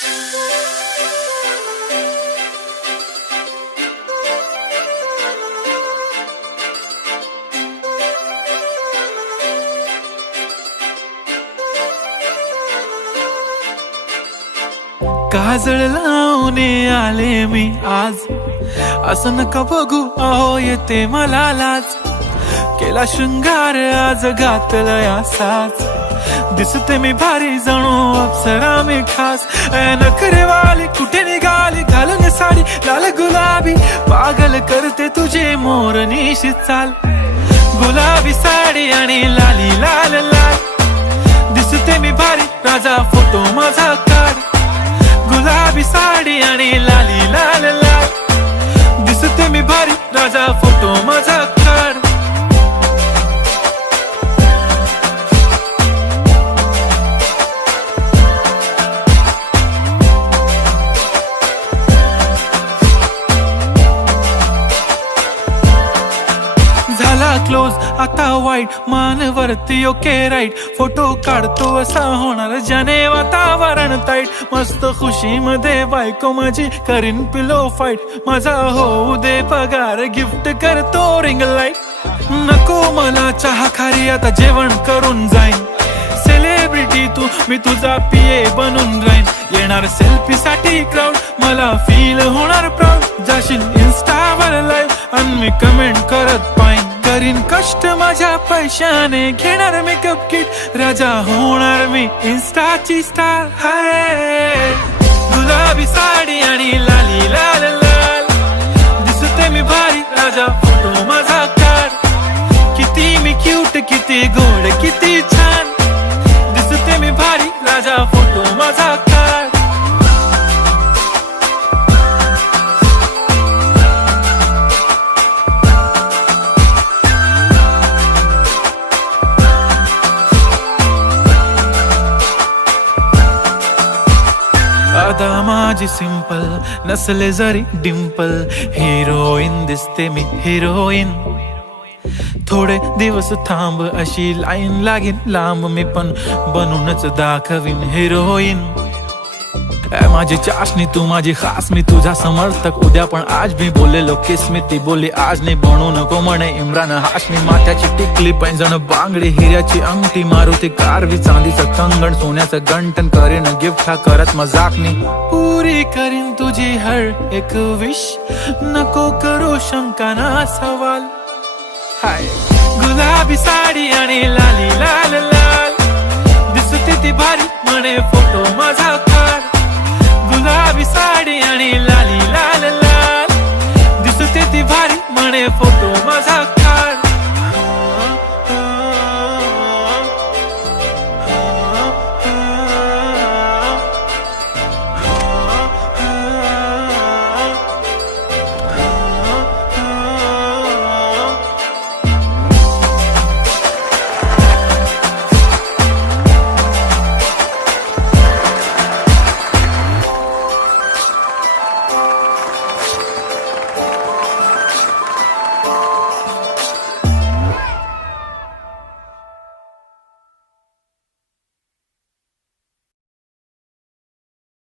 काजळ लावून आले मी आज, असं नका बघू अहो येते मला लाज. केला शृंगार आज घातला साज, दिसते मी भारी जणू अप्सरा मी खास. नखरेवाली कुठे निघाली घालून साडी लाल गुलाबी, पागल करते तुझे मोरनीशी चाल. गुलाबी साडी आणि लाली लाल लाल, दिसते मी भारी राजा फोटो माझा काढ. गुलाबी साडी आणि लाली लाल लाल, दिसते मी भारी राजा फोटो माझा काढ. झाला क्लोज आता वाईट, मानवरती ओके राईट. फोटो काढतो असा होणार ज्याने वातावरण ताईट. मस्त खुशी मध्ये बायको माझी करीन पिलो फाईट. माझा होऊ दे पगार गिफ्ट करतो रिंग लाईट. नको मला चहा खारी आता जेवण करून जाईन. सेलिब्रिटी तू मी तुझा पिये बनून राहीन. येणार सेल्फी साठी क्राऊड मला फील होणार प्राऊड. जाशील इन्स्टावर लाईव्ह आणि मी कमेंट करत पाईन. करीन कष्ट माझ्या पैशाने घेणार मेकअप किट. राजा होणार मी इन्स्टाची स्टार. हाय गुलाबी साडी आणि लाली लाल लाल, दिसते मी भारी राजा फोटो माझा काढ. किती मी क्यूट किती गोड किती छान, दिसते मी भारी राजा फोटो माझा काढ. अदा माझी सिंपल नसले जरी डिंपल, हिरोईन दिसते मी हिरोईन. थोडे दिवस थांब अशी लाईन लागेल लांब, मी पण बनूनच दाखवीन हिरोईन. माझी चाशनी तू माझी खास, मी तुझा समर्थक उद्या पण आज. मी बोललेलो किस मी ती बोलली आज नाही. बनू नको म्हणे इम्रान हाशमी. माथ्याची टिकली पैंजण बांगडी हिऱ्याची अंगठी, मारुती कारवी चांदीचं कंगण सोन्याचं गंटन. करीन गिफ्ट हा करत मजाकनी, पुरी करीन तुझी हर एक विश. नको करू शंका ना सवाल. हाय गुलाबी साडी आणि लाली लाल लाल, दिसते ती भारी म्हणे फोटो माझा काढ. गुलाबी साडी आणि लाली लाल लाल, दिसते ती भारी म्हणे फोटो माझा काढ.